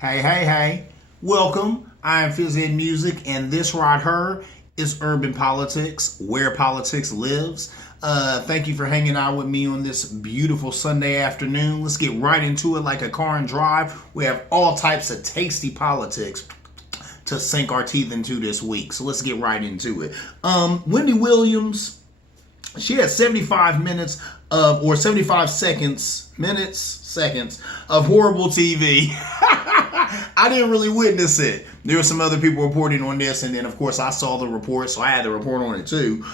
Hey. Welcome. I am Fizzhead Music, and this right here is Urban Politics, where politics lives. Thank you for hanging out with me on this beautiful Sunday afternoon. Let's get right into it like a car and drive. We have all types of tasty politics to sink our teeth into this week. So let's get right into it. Wendy Williams, she had 75 minutes of, or 75 seconds of horrible TV. I didn't really witness it. There were some other people reporting on this, and then of course I saw the report, so I had to report on it too.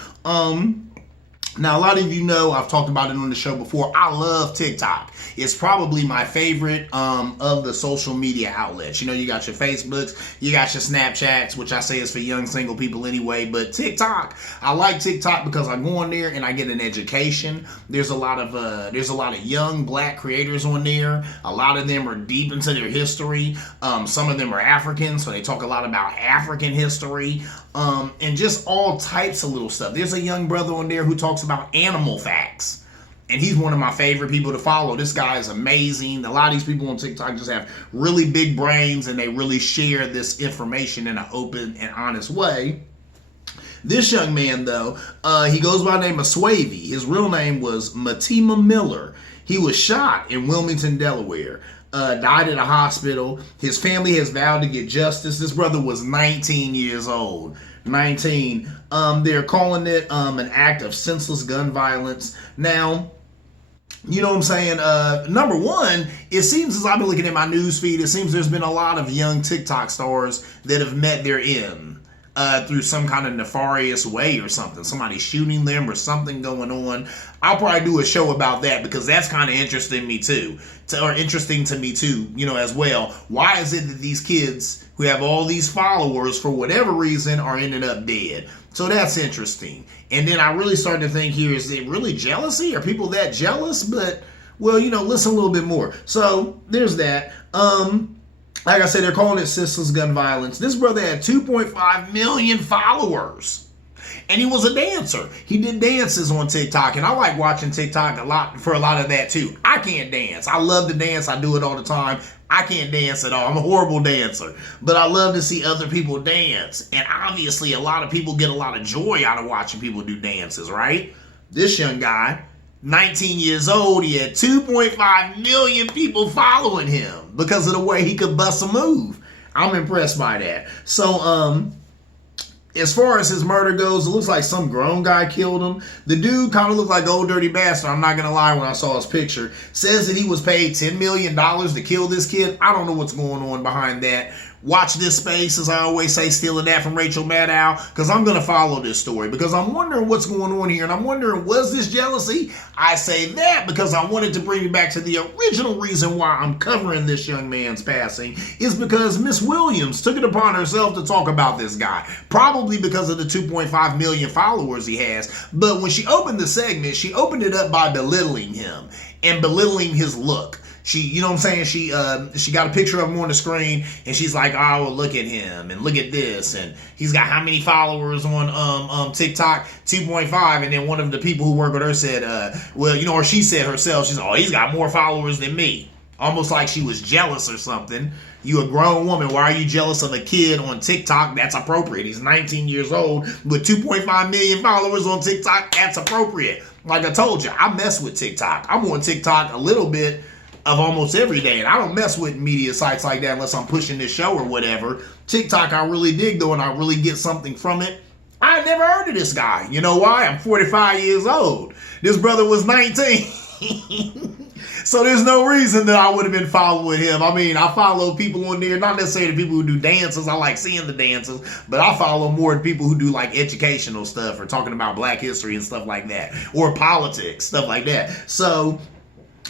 Now, a lot of you know, I've talked about it on the show before, I love TikTok. It's probably my favorite of the social media outlets. You know, you got your Facebooks, you got your Snapchats, which I say is for young single people anyway, but TikTok, I like TikTok because I go on there and I get an education. There's a lot of young black creators on there. A lot of them are deep into their history. Some of them are African, so they talk a lot about African history. And just all types of little stuff. There's a young brother on there who talks about animal facts. And he's one of my favorite people to follow. This guy is amazing. A lot of these people on TikTok just have really big brains and they really share this information in an open and honest way. This young man, though, he goes by the name of Swavey. His real name was Matima Miller. He was shot in Wilmington, Delaware. Died at a hospital. His family has vowed to get justice. This brother was 19 years old. 19. They're calling it an act of senseless gun violence. Now, you know what I'm saying? Number one, it seems as I've been looking at my news feed, it seems there's been a lot of young TikTok stars that have met their end. Through some kind of nefarious way or something. Somebody shooting them or something going on. I'll probably do a show about that because that's kind of interesting to me too, you know, as well. Why is it that these kids who have all these followers, for whatever reason, are ending up dead? So that's interesting. And then I really started to think here, is it really jealousy? Are people that jealous? But, well, you know, listen a little bit more. So there's that. Like I said, they're calling it senseless gun violence. This brother had 2.5 million followers. And he was a dancer. He did dances on TikTok. And I like watching TikTok a lot of that too. I can't dance. I love to dance. I do it all the time. I can't dance at all. I'm a horrible dancer. But I love to see other people dance. And obviously a lot of people get a lot of joy out of watching people do dances, right? This young guy, 19 years old, he had 2.5 million people following him because of the way he could bust a move. I'm impressed by that. So, as far as his murder goes, it looks like some grown guy killed him. The dude kind of looked like Old Dirty Bastard. I'm not going to lie, when I saw his picture. Says that he was paid $10 million to kill this kid. I don't know what's going on behind that. Watch this space, as I always say, stealing that from Rachel Maddow, because I'm going to follow this story, because I'm wondering what's going on here, and I'm wondering, was this jealousy? I say that because I wanted to bring you back to the original reason why I'm covering this young man's passing, is because Miss Williams took it upon herself to talk about this guy, probably because of the 2.5 million followers he has, but when she opened the segment, she opened it up by belittling him, and belittling his look. She, you know what I'm saying? She got a picture of him on the screen, and she's like, "Oh, well, look at him, and look at this, and he's got how many followers on TikTok? 2.5." And then one of the people who work with her said, "Well, you know," or she said herself, she's, "Oh, he's got more followers than me." Almost like she was jealous or something. You a grown woman, why are you jealous of a kid on TikTok? That's appropriate. He's 19 years old with 2.5 million followers on TikTok. That's appropriate. Like I told you, I mess with TikTok. I'm on TikTok a little bit of almost every day, and I don't mess with media sites like that unless I'm pushing this show or whatever. TikTok I really dig though, and I really get something from it. I never heard of this guy. You know why? I'm 45 years old. This brother was 19. So there's no reason that I would have been following him. I mean, I follow people on there, not necessarily people who do dances. I like seeing the dances, but I follow more people who do like educational stuff or talking about black history and stuff like that, or politics, stuff like that. So,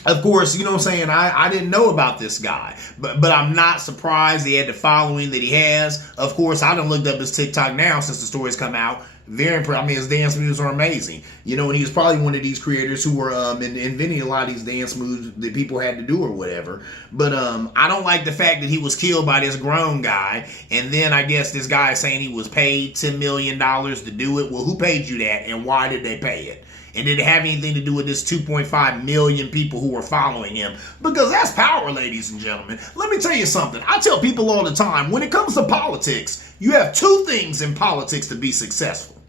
of course, you know what I'm saying, I didn't know about this guy, but I'm not surprised he had the following that he has. Of course, I done looked up his TikTok now since the story's come out. Very impressed. I mean, his dance moves are amazing. You know, and he was probably one of these creators who were inventing a lot of these dance moves that people had to do or whatever. But I don't like the fact that he was killed by this grown guy, and then I guess this guy is saying he was paid $10 million to do it. Well, who paid you that, and why did they pay it? and didn't have anything to do with this 2.5 million people who were following him. Because that's power, ladies and gentlemen. Let me tell you something. I tell people all the time, when it comes to politics, you have two things in politics to be successful.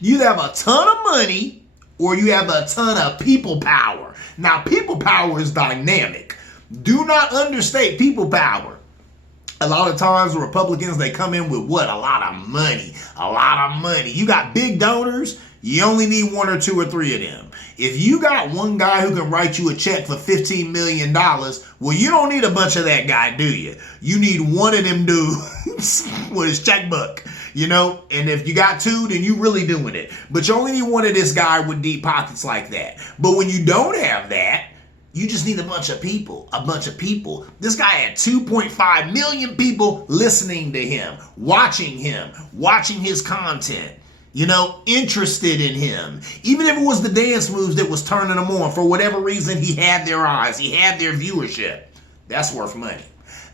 You have a ton of money, or you have a ton of people power. Now, people power is dynamic. Do not understate people power. A lot of times the Republicans, they come in with what? A lot of money. A lot of money. You got big donors, you only need one or two or three of them. If you got one guy who can write you a check for $15 million, well, you don't need a bunch of that guy, do you? You need one of them dudes with his checkbook, you know? And if you got two, then you really doing it. But you only need one of this guy with deep pockets like that. But when you don't have that, you just need a bunch of people, This guy had 2.5 million people listening to him, watching his content, you know, interested in him. Even if it was the dance moves that was turning them on, for whatever reason, he had their eyes, he had their viewership. That's worth money.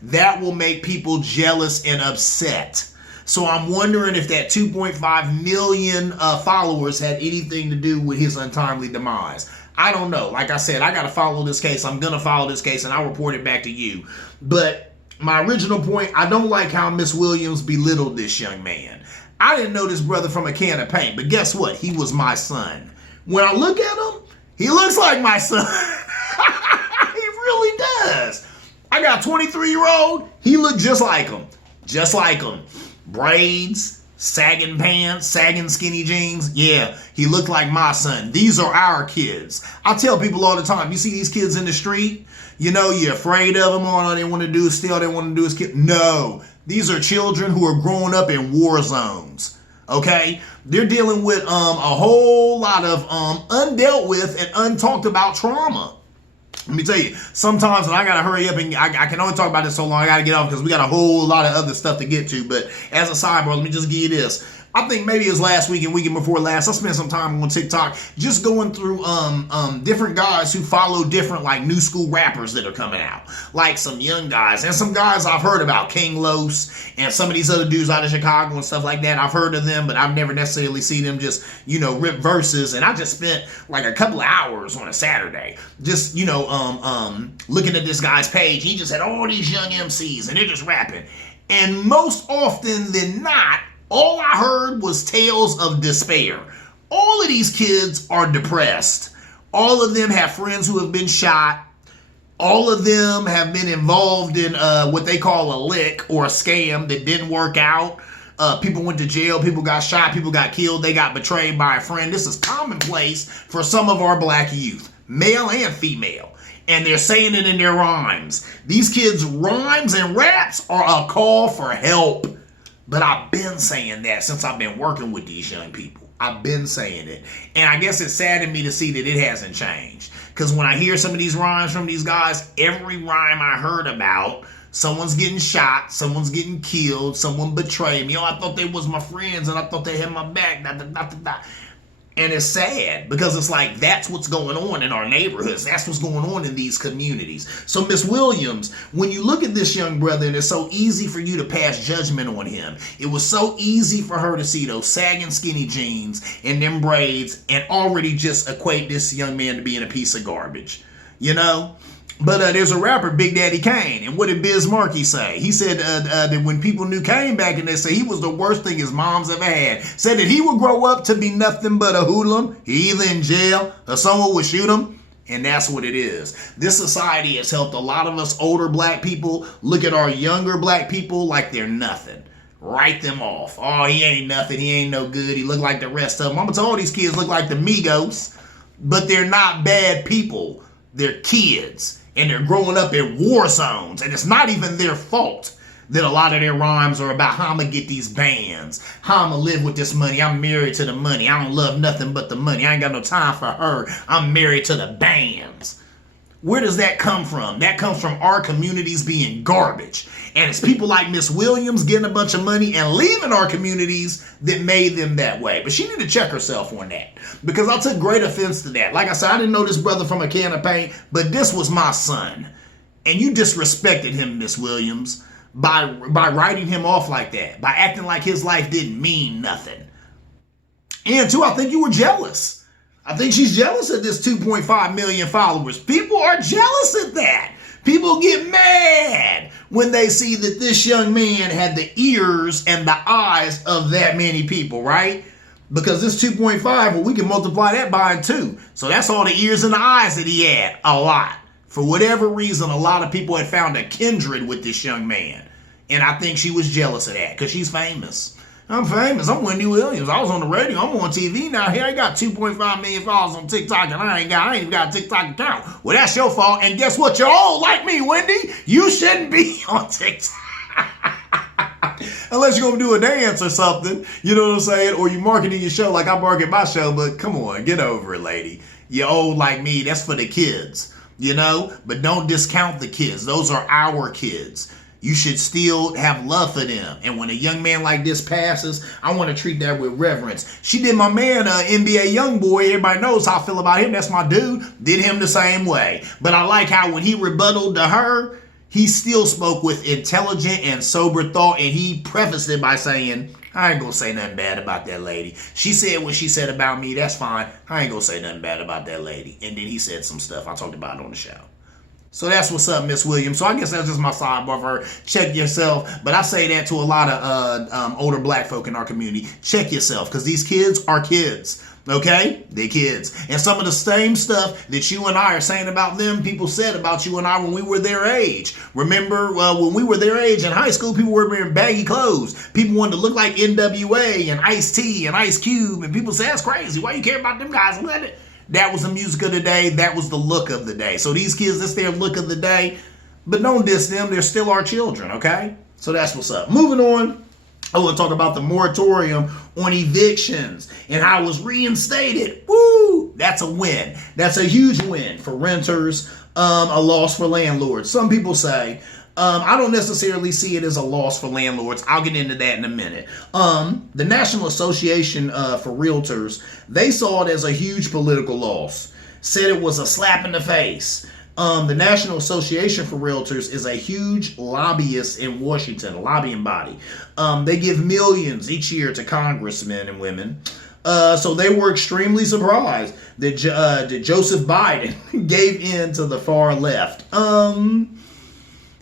That will make people jealous and upset. So I'm wondering if that 2.5 million followers had anything to do with his untimely demise. I don't know. Like I said, I got to follow this case. I'm going to follow this case, and I'll report it back to you. But my original point, I don't like how Miss Williams belittled this young man. I didn't know this brother from a can of paint, but guess what? He was my son. When I look at him, he looks like my son. He really does. I got a 23-year-old. He looked just like him. Just like him. Braids, sagging pants, sagging skinny jeans. Yeah, he looked like my son. These are our kids. I tell people all the time, you see these kids in the street, you know, you're afraid of them, all they want to do is steal, they want to do is kill. No, these are children who are growing up in war zones. Okay? They're dealing with a whole lot of undealt with and untalked about trauma. Let me tell you, sometimes, and I got to hurry up, and I can only talk about this so long, I got to get off because we got a whole lot of other stuff to get to. But as a sidebar, let me just give you this. I think maybe it was last week and weekend before last, I spent some time on TikTok just going through different guys who follow different like new school rappers that are coming out. Like some young guys and some guys I've heard about, King Los and some of these other dudes out of Chicago and stuff like that. I've heard of them, but I've never necessarily seen them just, you know, rip verses. And I just spent like a couple of hours on a Saturday just, you know, looking at this guy's page. He just had all these young MCs and they're just rapping. And most often than not, all I heard was tales of despair. All of these kids are depressed. All of them have friends who have been shot. All of them have been involved in what they call a lick or a scam that didn't work out. People went to jail, people got shot, people got killed, they got betrayed by a friend. This is commonplace for some of our black youth, male and female. And they're saying it in their rhymes. These kids' rhymes and raps are a call for help. But I've been saying that since I've been working with these young people. I've been saying it. And I guess it's saddened me to see that it hasn't changed. Because when I hear some of these rhymes from these guys, every rhyme I heard about, someone's getting shot, someone's getting killed, someone betrayed me. Oh, I thought they was my friends and I thought they had my back. And it's sad because it's like that's what's going on in our neighborhoods. That's what's going on in these communities. So Miss Williams, when you look at this young brother, and it's so easy for you to pass judgment on him. It was so easy for her to see those sagging skinny jeans and them braids and already just equate this young man to being a piece of garbage, you know? But there's a rapper, Big Daddy Kane, and what did Biz Markie say? He said that when people knew Kane back in, they say he was the worst thing his mom's ever had. Said that he would grow up to be nothing but a hoodlum, he either in jail or someone would shoot him. And that's what it is. This society has helped a lot of us older black people look at our younger black people like they're nothing. Write them off. Oh, he ain't nothing. He ain't no good. He look like the rest of them. I'm gonna tell all these kids look like the Migos, but they're not bad people. They're kids. And they're growing up in war zones. And it's not even their fault that a lot of their rhymes are about how I'm going to get these bands, how I'm going to live with this money. I'm married to the money. I don't love nothing but the money. I ain't got no time for her. I'm married to the bands. Where does that come from? That comes from our communities being garbage. And it's people like Miss Williams getting a bunch of money and leaving our communities that made them that way. But she need to check herself on that. Because I took great offense to that. Like I said, I didn't know this brother from a can of paint, but this was my son. And you disrespected him, Miss Williams, by writing him off like that. By acting like his life didn't mean nothing. And two, I think you were jealous. I think she's jealous of this 2.5 million followers. People are jealous of that. People get mad when they see that this young man had the ears and the eyes of that many people, right? Because this 2.5, well, we can multiply that by 2. So that's all the ears and the eyes that he had. A lot. For whatever reason, a lot of people had found a kindred with this young man. And I think she was jealous of that because she's famous. I'm famous. I'm Wendy Williams. I was on the radio. I'm on TV now. Here I got 2.5 million followers on TikTok, and I ain't even got a TikTok account. Well, that's your fault. And guess what? You're all like me, Wendy. You shouldn't be on TikTok. Unless you're going to do a dance or something. You know what I'm saying? Or you marketing your show like I market my show. But come on, get over it, lady. You're old like me. That's for the kids. You know? But don't discount the kids. Those are our kids. You should still have love for them. And when a young man like this passes, I want to treat that with reverence. She did my man, NBA Youngboy. Everybody knows how I feel about him. That's my dude. Did him the same way. But I like how when he rebutted to her, he still spoke with intelligent and sober thought. And he prefaced it by saying, I ain't going to say nothing bad about that lady. She said what she said about me. That's fine. I ain't going to say nothing bad about that lady. And then he said some stuff. I talked about it on the show. So that's what's up, Miss Williams. So I guess that's just my sidebar for her. Check yourself. But I say that to a lot of older black folk in our community. Check yourself, because these kids are kids. Okay? They're kids. And some of the same stuff that you and I are saying about them, people said about you and I when we were their age. Remember, when we were their age in high school, people were wearing baggy clothes. People wanted to look like NWA and Ice-T and Ice Cube. And people say, that's crazy. Why you care about them guys? That was the music of the day. That was the look of the day. So these kids, that's their look of the day. But don't diss them. They're still our children, okay? So that's what's up. Moving on, I want to talk about the moratorium on evictions and how it was reinstated. Woo! That's a win. That's a huge win for renters, a loss for landlords. Some people say, I don't necessarily see it as a loss for landlords. I'll get into that in a minute. The National Association for Realtors, they saw it as a huge political loss. Said it was a slap in the face. The National Association for Realtors is a huge lobbyist in Washington, a lobbying body. They give millions each year to congressmen and women. So they were extremely surprised that Joseph Biden gave in to the far left.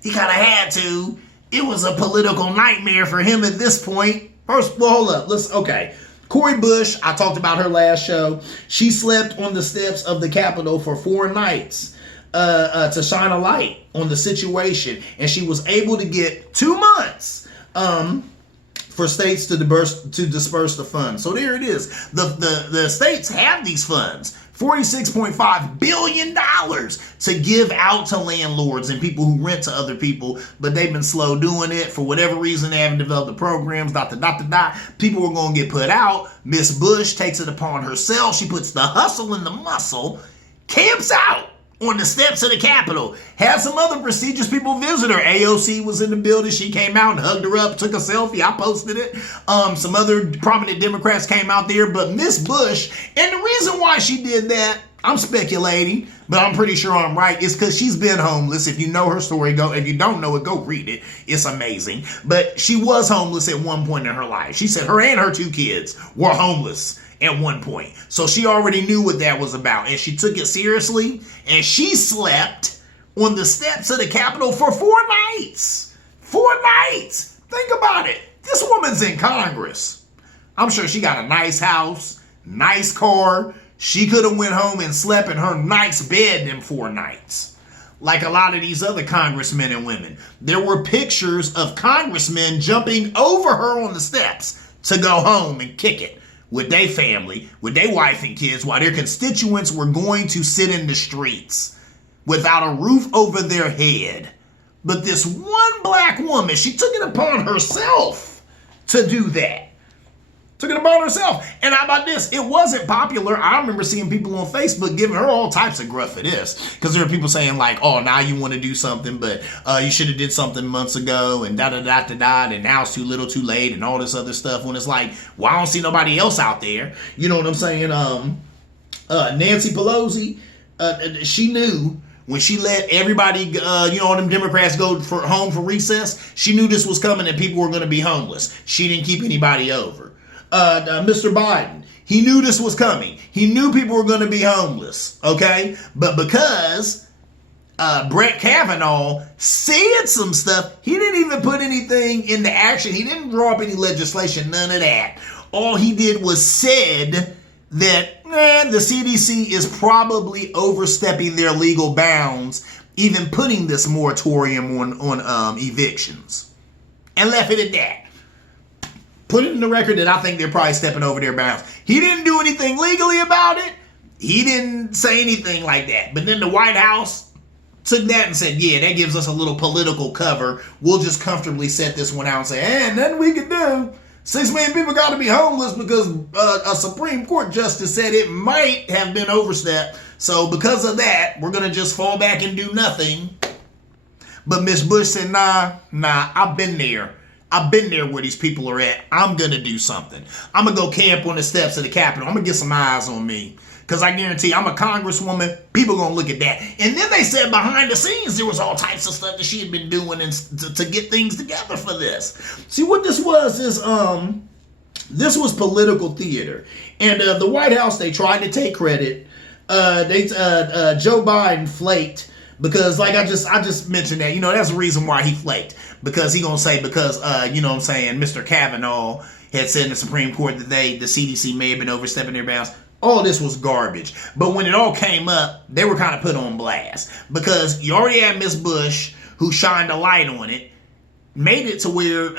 He kind of had to. It was a political nightmare for him at this point. First, well, hold up. Okay. Cori Bush, I talked about her last show. She slept on the steps of the Capitol for 4 nights to shine a light on the situation. And she was able to get 2 months for states to disperse the funds. So there it is. The states have these funds. $46.5 billion to give out to landlords and people who rent to other people, but they've been slow doing it. For whatever reason, they haven't developed the programs, People are going to get put out. Miss Bush takes it upon herself. She puts the hustle and the muscle, camps out on the steps of the Capitol. Had some other prestigious people visit her. AOC was in the building. She came out and hugged her up, took a selfie. I posted it. Some other prominent Democrats came out there, but Miss Bush, and the reason why she did that, I'm speculating, but I'm pretty sure I'm right, is because she's been homeless. If you know her story, go. If you don't know it, go read it. It's amazing. But she was homeless at one point in her life. She said her and her 2 kids were homeless at one point. So she already knew what that was about, and she took it seriously, and she slept on the steps of the Capitol for 4 nights. 4 nights. Think about it. This woman's in Congress. I'm sure she got a nice house, nice car. She could have went home and slept in her nice bed in 4 nights. Like a lot of these other congressmen and women. There were pictures of congressmen jumping over her on the steps to go home and kick it with their family, with their wife and kids, while their constituents were going to sit in the streets without a roof over their head. But this one black woman, she took it upon herself to do that. Took it upon herself. And how about this? It wasn't popular. I remember seeing people on Facebook giving her all types of gruff for this. Because there were people saying like, oh, now you want to do something, but you should have did something months ago, and da-da-da-da-da, and now it's too little too late, and all this other stuff. When it's like, well, I don't see nobody else out there. You know what I'm saying? Nancy Pelosi, she knew when she let everybody, all them Democrats go home for recess, she knew this was coming and people were going to be homeless. She didn't keep anybody over. Mr. Biden. He knew this was coming. He knew people were going to be homeless, okay? But because Brett Kavanaugh said some stuff, he didn't even put anything into action. He didn't draw up any legislation, none of that. All he did was said that the CDC is probably overstepping their legal bounds, even putting this moratorium on evictions, and left it at that. Put it in the record that I think they're probably stepping over their bounds. He didn't do anything legally about it. He didn't say anything like that. But then the White House took that and said, yeah, that gives us a little political cover. We'll just comfortably set this one out and say, nothing we can do. 6 million people got to be homeless because a Supreme Court justice said it might have been overstepped. So because of that, we're going to just fall back and do nothing. But Miss Bush said, nah, I've been there. I've been there where these people are at. I'm going to do something. I'm going to go camp on the steps of the Capitol. I'm going to get some eyes on me. Because I guarantee you, I'm a congresswoman. People going to look at that. And then they said behind the scenes, there was all types of stuff that she had been doing to get things together for this. See, what this was is, this was political theater. And the White House, they tried to take credit. Joe Biden flaked. Because like I just mentioned that, that's the reason why he flaked. Because he gonna say Mr. Kavanaugh had said in the Supreme Court that the CDC may have been overstepping their bounds. All this was garbage. But when it all came up, they were kind of put on blast. Because you already had Miss Bush, who shined a light on it, made it to where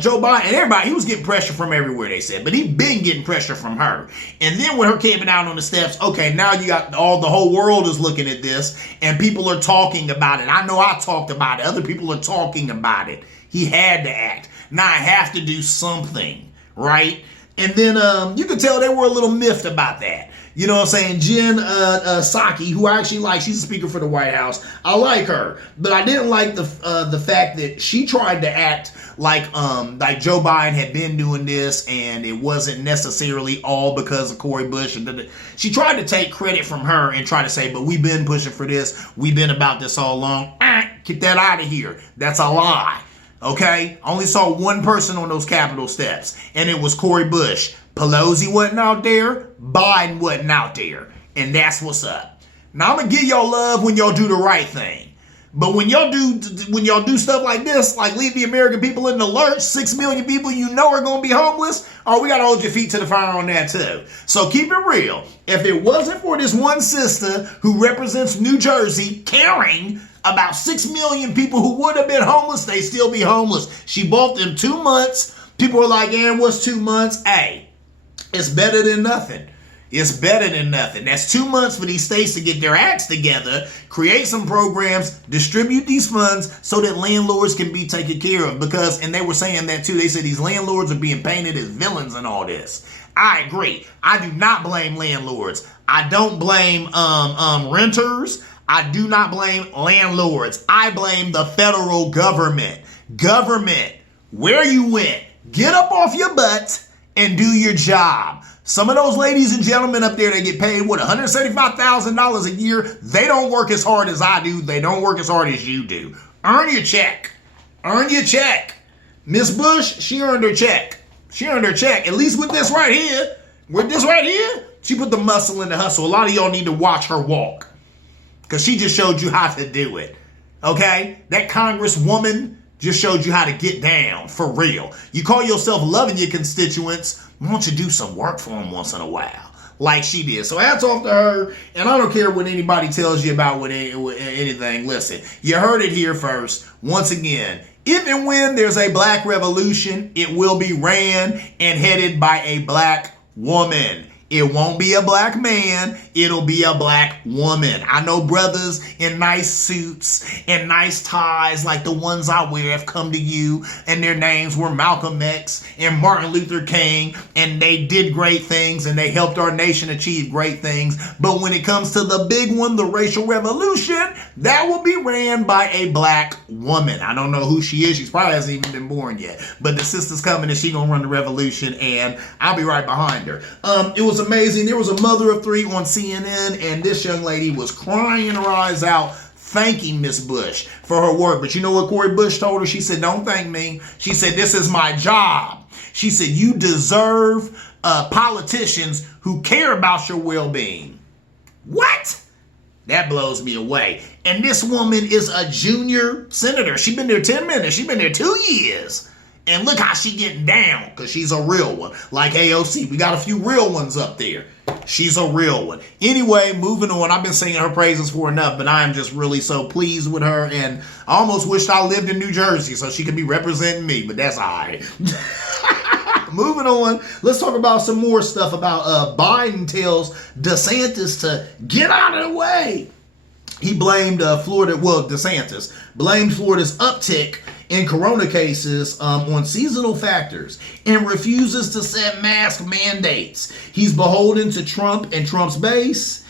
Joe Biden and everybody, he was getting pressure from everywhere, they said. But he'd been getting pressure from her. And then with her camping out on the steps, okay, now you got the whole world is looking at this, and people are talking about it. I know I talked about it. Other people are talking about it. He had to act. Now I have to do something, right? And then you could tell they were a little miffed about that. You know what I'm saying? Jen Psaki, who I actually like, she's a speaker for the White House. I like her, but I didn't like the fact that she tried to act like Joe Biden had been doing this, and it wasn't necessarily all because of Cori Bush. And she tried to take credit from her and try to say, but we've been pushing for this. We've been about this all along. Get that out of here. That's a lie. Okay? I only saw one person on those Capitol steps, and it was Cori Bush. Pelosi wasn't out there. Biden wasn't out there. And that's what's up. Now, I'm going to give y'all love when y'all do the right thing. But when y'all do stuff like this, like leave the American people in the lurch, 6 million people are going to be homeless, we got to hold your feet to the fire on that too. So keep it real. If it wasn't for this one sister who represents New Jersey caring about 6 million people who would have been homeless, they still be homeless. She bought them 2 months. People were like, what's 2 months? Hey, it's better than nothing. It's better than nothing. That's 2 months for these states to get their acts together, create some programs, distribute these funds so that landlords can be taken care of. And they were saying that too. They said these landlords are being painted as villains and all this. I agree. I do not blame landlords. I don't blame renters. I do not blame landlords. I blame the federal government. Where you went, get up off your butt and do your job. Some of those ladies and gentlemen up there, they get paid, $175,000 a year. They don't work as hard as I do. They don't work as hard as you do. Earn your check. Miss Bush, she earned her check. At least with this right here. She put the muscle in the hustle. A lot of y'all need to watch her walk. Because she just showed you how to do it. Okay? That congresswoman just showed you how to get down, for real. You call yourself loving your constituents, why don't you do some work for them once in a while, like she did? So hats off to her, and I don't care what anybody tells you about with anything. Listen, you heard it here first. Once again, if and when there's a black revolution, it will be ran and headed by a black woman. It won't be a black man. It'll be a black woman. I know brothers in nice suits and nice ties like the ones I wear have come to you, and their names were Malcolm X and Martin Luther King, and they did great things and they helped our nation achieve great things. But when it comes to the big one, the racial revolution, that will be ran by a black woman. I don't know who she is. She probably hasn't even been born yet. But the sister's coming and she gonna run the revolution, and I'll be right behind her. It was amazing. There was a mother of 3 on CNN, and this young lady was crying her eyes out, thanking Miss Bush for her work. But you know what Cori Bush told her? She said, don't thank me. She said, this is my job. She said, you deserve politicians who care about your well-being. What? That blows me away. And this woman is a junior senator. She's been there 10 minutes. She's been there 2 years. And look how she getting down, because she's a real one. Like AOC, we got a few real ones up there. She's a real one. Anyway, moving on. I've been singing her praises for enough, but I am just really so pleased with her. And I almost wished I lived in New Jersey so she could be representing me, but that's all right. Moving on, let's talk about some more stuff about Biden tells DeSantis to get out of the way. He blamed DeSantis blamed Florida's uptick in corona cases on seasonal factors and refuses to set mask mandates. He's beholden to Trump and Trump's base.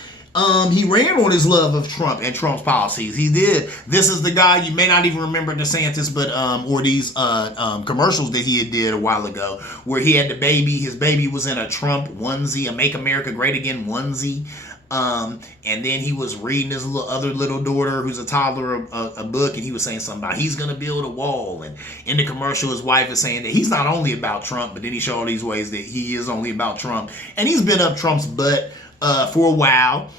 He ran on his love of Trump and Trump's policies. He did. This is the guy, you may not even remember DeSantis, but or these commercials that he did a while ago where he had the baby. His baby was in a Trump onesie, a Make America Great Again onesie. And then he was reading his other little daughter, who's a toddler, a book, and he was saying something about he's going to build a wall. And in the commercial, his wife is saying that he's not only about Trump, but then he showed all these ways that he is only about Trump. And he's been up Trump's butt for a while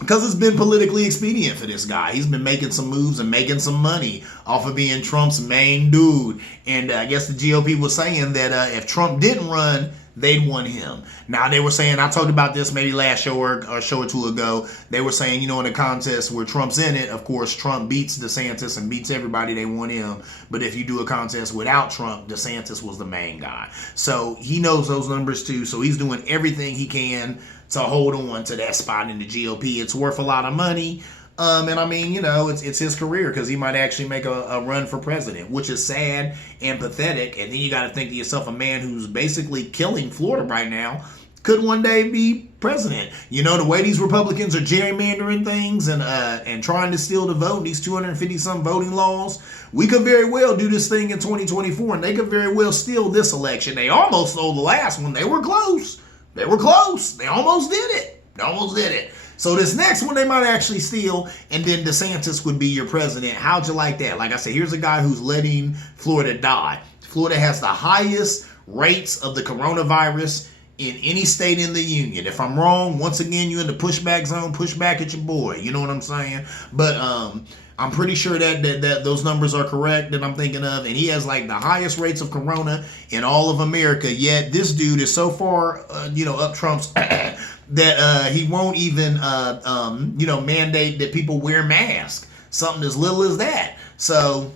because it's been politically expedient for this guy. He's been making some moves and making some money off of being Trump's main dude. And I guess the GOP was saying that if Trump didn't run, they'd want him. Now, they were saying, I talked about this maybe last show or a show or two ago, they were saying, you know, in a contest where Trump's in it, of course, Trump beats DeSantis and beats everybody, they want him. But if you do a contest without Trump, DeSantis was the main guy. So he knows those numbers too, so he's doing everything he can to hold on to that spot in the GOP. It's worth a lot of money. And I mean, you know, it's his career because he might actually make a run for president, which is sad and pathetic. And then you got to think to yourself, a man who's basically killing Florida right now could one day be president. You know, the way these Republicans are gerrymandering things and trying to steal the vote, these 250-some voting laws, we could very well do this thing in 2024, and they could very well steal this election. They almost stole the last one. They were close. They were close. They almost did it. They almost did it. So this next one they might actually steal, and then DeSantis would be your president. How'd you like that? Like I said, here's a guy who's letting Florida die. Florida has the highest rates of the coronavirus in any state in the union. If I'm wrong, once again, you're in the pushback zone, push back at your boy. You know what I'm saying? But I'm pretty sure that those numbers are correct that I'm thinking of. And he has like the highest rates of corona in all of America. Yet this dude is so far, up Trump's that he won't even, mandate that people wear masks. Something as little as that. So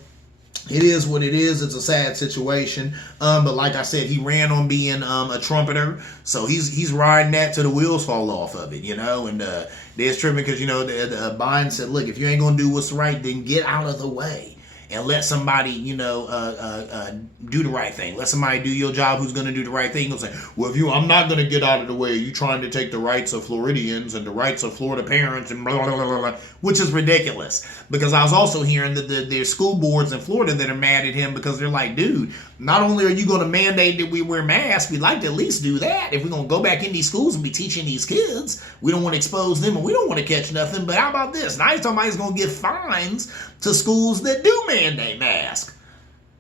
it is what it is. It's a sad situation. But like I said, he ran on being a trumpeter. So he's riding that till the wheels fall off of it, And they're tripping because, Biden said, look, if you ain't going to do what's right, then get out of the way. And let somebody, do the right thing. Let somebody do your job who's going to do the right thing. He'll say, well, I'm not going to get out of the way. You trying to take the rights of Floridians and the rights of Florida parents and blah, blah, blah, blah, which is ridiculous. Because I was also hearing that there's school boards in Florida that are mad at him because they're like, dude, not only are you going to mandate that we wear masks, we'd like to at least do that. If we're going to go back in these schools and be teaching these kids, we don't want to expose them and we don't want to catch nothing. But how about this? Now he's talking about he's going to give fines to schools that do mandate masks.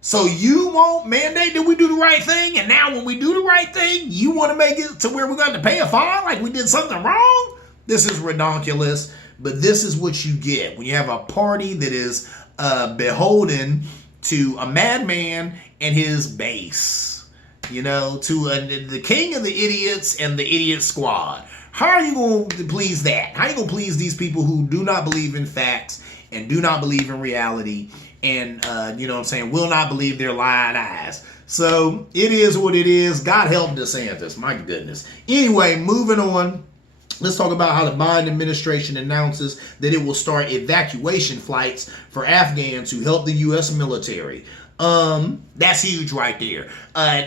So you won't mandate that we do the right thing, and now when we do the right thing, you want to make it to where we're going to pay a fine like we did something wrong? This is redonkulous, but this is what you get when you have a party that is beholden to a madman and his base, to the king of the idiots and the idiot squad. How are you going to please that? How are you going to please these people who do not believe in facts and do not believe in reality and, will not believe their lying eyes? So it is what it is. God help DeSantis. My goodness. Anyway, moving on. Let's talk about how the Biden administration announces that it will start evacuation flights for Afghans who help the U.S. military. That's huge right there.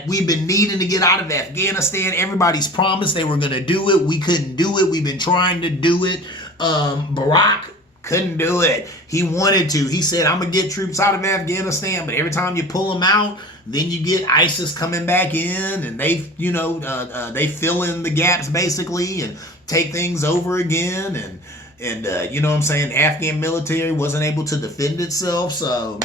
We've been needing to get out of Afghanistan. Everybody's promised they were going to do it. We couldn't do it. We've been trying to do it. Barack couldn't do it. He wanted to. He said, I'm going to get troops out of Afghanistan, but every time you pull them out, then you get ISIS coming back in, and they fill in the gaps basically and take things over again. And the Afghan military wasn't able to defend itself. So,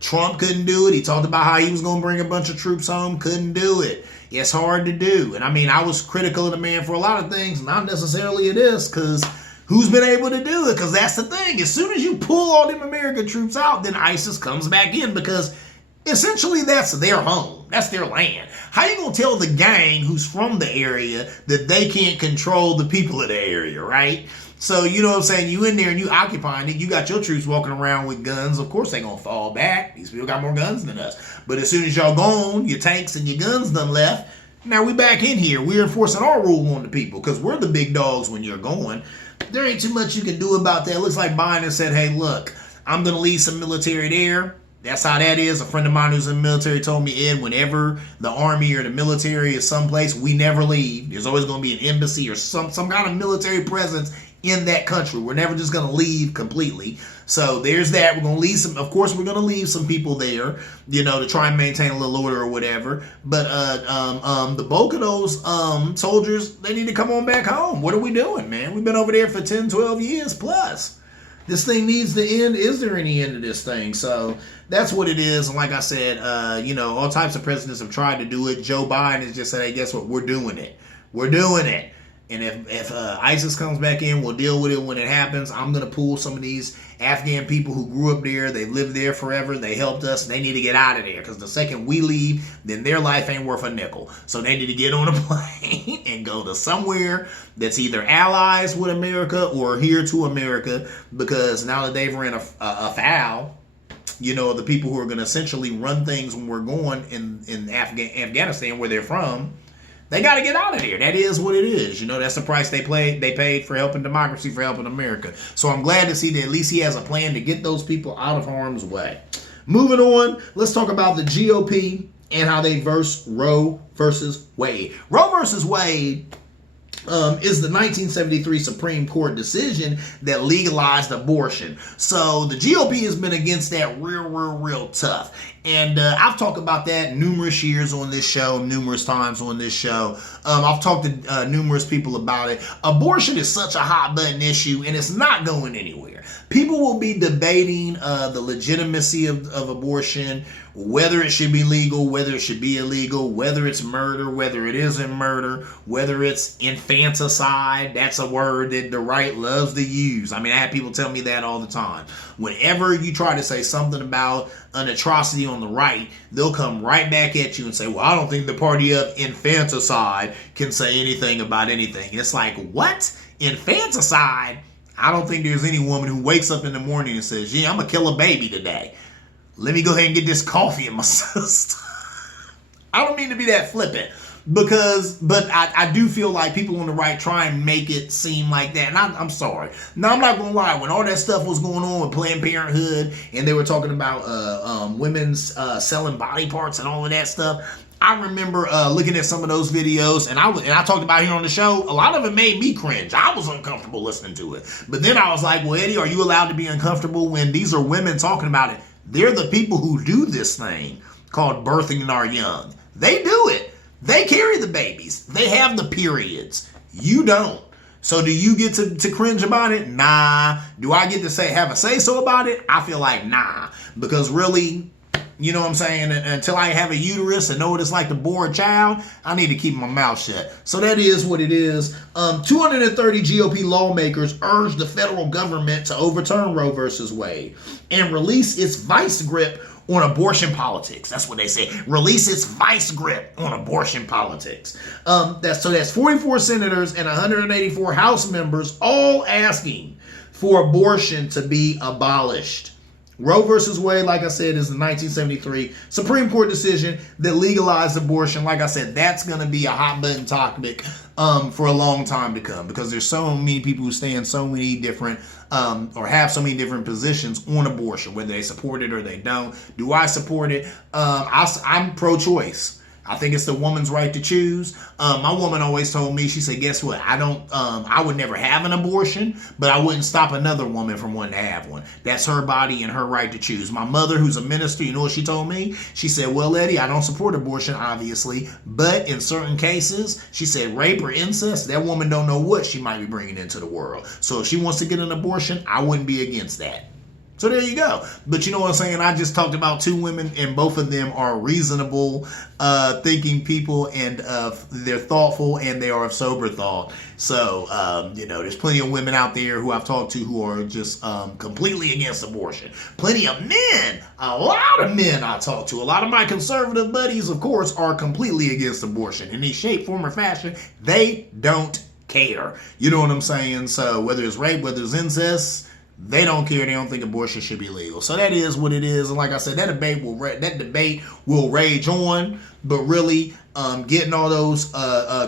Trump couldn't do it. He talked about how he was going to bring a bunch of troops home. Couldn't do it. It's hard to do. And I mean, I was critical of the man for a lot of things, not necessarily of this, because who's been able to do it? Because that's the thing. As soon as you pull all them American troops out, then ISIS comes back in, because essentially that's their home. That's their land. How you going to tell the gang who's from the area that they can't control the people of the area, right? So, you know what I'm saying? You in there and you occupying it. You got your troops walking around with guns. Of course, they going to fall back. These people got more guns than us. But as soon as y'all gone, your tanks and your guns done left. Now we back in here. We're enforcing our rule on the people because we're the big dogs when you're going. There ain't too much you can do about that. It looks like Biden said, hey, look, I'm going to leave some military there. That's how that is. A friend of mine who's in the military told me, Ed, whenever the army or the military is someplace, we never leave. There's always going to be an embassy or some kind of military presence in that country. We're never just going to leave completely. So there's that. We're going to leave some, of course, we're going to leave some people there, you know, to try and maintain a little order or whatever. But the bulk of those soldiers, they need to come on back home. What are we doing, man? We've been over there for 10, 12 years plus. This thing needs to end. Is there any end to this thing? So that's what it is. And like I said, you know, all types of presidents have tried to do it. Joe Biden has just said, hey, guess what? We're doing it. We're doing it. And if ISIS comes back in, we'll deal with it when it happens. I'm going to pull some of these Afghan people who grew up there. They've lived there forever. They helped us. They need to get out of there, because the second we leave, then their life ain't worth a nickel. So they need to get on a plane and go to somewhere that's either allies with America or here to America, because now that they've ran afoul, you know, the people who are going to essentially run things when we're going in Afghanistan, where they're from, they got to get out of there. That is what it is. You know, that's the price they paid for helping democracy, for helping America. So I'm glad to see that at least he has a plan to get those people out of harm's way. Moving on, let's talk about the GOP and how they verse Roe versus Wade. Roe versus Wade is the 1973 Supreme Court decision that legalized abortion. So the GOP has been against that real tough. And I've talked about that numerous years on this show, numerous times on this show. I've talked to numerous people about it. Abortion is such a hot button issue, and it's not going anywhere. People will be debating the legitimacy of abortion, whether it should be legal, whether it should be illegal, whether it's murder, whether it isn't murder, whether it's infanticide. That's a word that the right loves to use. I mean, I have people tell me that all the time. Whenever you try to say something about an atrocity on the right, they'll come right back at you and say, well, I don't think the party of infanticide can say anything about anything. It's like, what? Infanticide? I don't think there's any woman who wakes up in the morning and says, yeah, I'm going to kill a baby today. Let me go ahead and get this coffee in my system. I don't mean to be that flippant, but I do feel like people on the right try and make it seem like that. And I'm sorry. Now, I'm not going to lie. When all that stuff was going on with Planned Parenthood and they were talking about women's selling body parts and all of that stuff, I remember looking at some of those videos, and I talked about here on the show, a lot of it made me cringe. I was uncomfortable listening to it. But then I was like, well, Eddie, are you allowed to be uncomfortable when these are women talking about it? They're the people who do this thing called birthing our young. They do it. They carry the babies. They have the periods. You don't. So do you get to cringe about it? Nah. Do I get to have a say-so about it? I feel like nah. Because really, you know what I'm saying? Until I have a uterus and know what it's like to bore a child, I need to keep my mouth shut. So that is what it is. 230 GOP lawmakers urged the federal government to overturn Roe versus Wade and release its vice grip on abortion politics. That's what they say. Release its vice grip on abortion politics. That's 44 senators and 184 House members all asking for abortion to be abolished. Roe versus Wade, like I said, is the 1973 Supreme Court decision that legalized abortion. Like I said, that's going to be a hot button topic for a long time to come, because there's so many people who stand so many different or have so many different positions on abortion, whether they support it or they don't. Do I support it? I'm pro-choice. I think it's the woman's right to choose. My woman always told me, she said, guess what? I would never have an abortion, but I wouldn't stop another woman from wanting to have one. That's her body and her right to choose. My mother, who's a minister, you know what she told me? She said, well, Eddie, I don't support abortion, obviously, but in certain cases, she said, rape or incest, that woman don't know what she might be bringing into the world. So if she wants to get an abortion, I wouldn't be against that. So there you go. But you know what I'm saying? I just talked about two women, and both of them are reasonable, thinking people, and they're thoughtful, and they are of sober thought. So, there's plenty of women out there who I've talked to who are just completely against abortion. Plenty of men, a lot of men I talk to. A lot of my conservative buddies, of course, are completely against abortion. In any shape, form, or fashion, they don't care. You know what I'm saying? So whether it's rape, whether it's incest, they don't care. They don't think abortion should be legal. So that is what it is. And like I said, that debate will rage on. But really, getting all those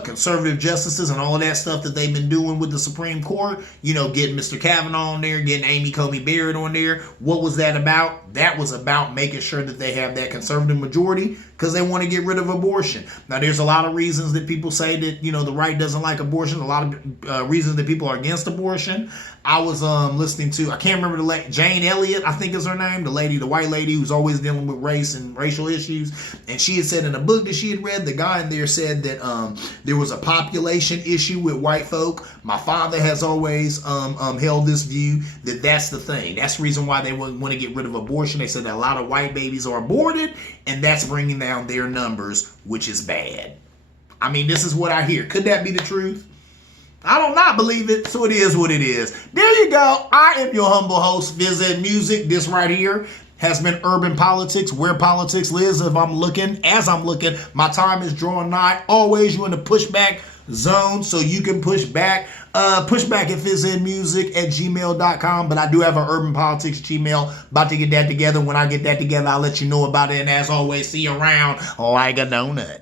conservative justices and all of that stuff that they've been doing with the Supreme Court, getting Mr. Kavanaugh on there, getting Amy Coney Barrett on there. What was that about? That was about making sure that they have that conservative majority because they want to get rid of abortion. Now, there's a lot of reasons that people say that, the right doesn't like abortion. A lot of reasons that people are against abortion. I was listening to, I can't remember Jane Elliott, I think is her name, the white lady who's always dealing with race and racial issues. And she had said in a book that she had read, the guy in there said that there was a population issue with white folk. My father has always held this view that that's the thing. That's the reason why they wouldn't want to get rid of abortion. They said that a lot of white babies are aborted, and that's bringing down their numbers, which is bad. I mean, this is what I hear. Could that be the truth? I do not believe it, so it is what it is. There you go. I am your humble host, Visit Music. This right here has been Urban Politics, where politics lives. As I'm looking, my time is drawing nigh. Always you in the pushback zone, so you can push back. Pushback at fizzandmusic@gmail.com. But I do have an Urban Politics Gmail. About to get that together. When I get that together, I'll let you know about it. And as always, see you around like a donut.